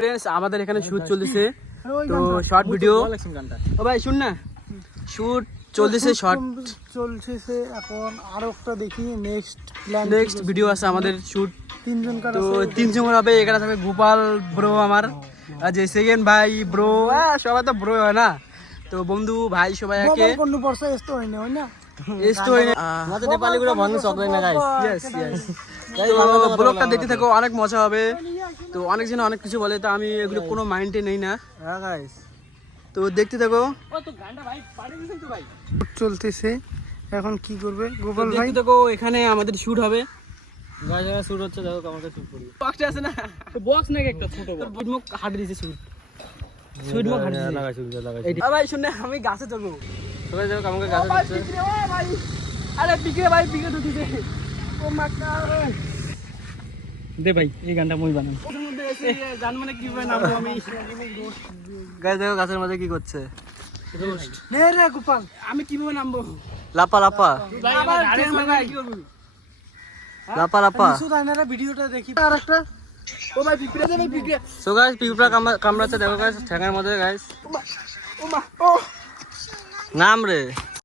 friends আমাদের এখানে shoot চলতেছে তো শর্ট ভিডিও ও ভাই শুন না শুট চলতেছে শর্ট চলছে এখন আর একটা দেখি নেক্সট ভিডিও আছে আমাদের শুট তিনজন কার তো তিনজন হবে এখানে থাকবে গোপাল ব্রো আমার আর যে সেকেন্ড ভাই ব্রো সবাই তো ব্রো হয় না তো বন্ধু ভাই সবাই একে কোন পরসা এsto হইনি হয় না এsto হইনি আমাদের নেপালি গুলো বন্ধু সকলে না গাইস यस यस তো ব্লগটা দেখতে থাকো অনেক মজা হবে তো অনেক জন অনেক কিছু বলে তো আমি এগুলো কোনো মাইন্ডে নেই না হ্যাঁ গাইস তো দেখতে থাকো ও তো গান্ডা ভাই পাড়ে দিছেন তো ভাই চলতেছে এখন কি করবে গোপাল ভাই দেখতে থাকো এখানে আমাদের শুট হবে গাইস এখানে শুট হচ্ছে দেখো আমাকে শুট করি বক্সটা আছে না তো বক্স নাকি একটা ছোট বক্স মুখ হাত দিয়েছে শুট মুখ হাত দিয়েছে লাগাই শুট লাগাই ভাই শুনে আমি গাছে চলবো সবাই দেখো আমাকে গাছে দিচ্ছে আরে পিকে ভাই পিকে ঢুকিছে ও মাকা দে ভাই এই গানটা মই বানাই জান মানে কি ভাই নামবো আমি গাইস দেখো গাছের মধ্যে কি করছে নে রে গোপাল আমি কিভাবে নামবো লাপা লাপা ভাই আমার ভাই কি করব লাপা লাপা শুধু আইনারা ভিডিওটা দেখি আর একটা ও ভাই পিঁপড়ে দে ভাই পিঁপড়ে সো গাইস পিঁপড়া কামড়াচ্ছে দেখো গাইস ঠ্যাঙের মধ্যে গাইস ও মা ও নাম রে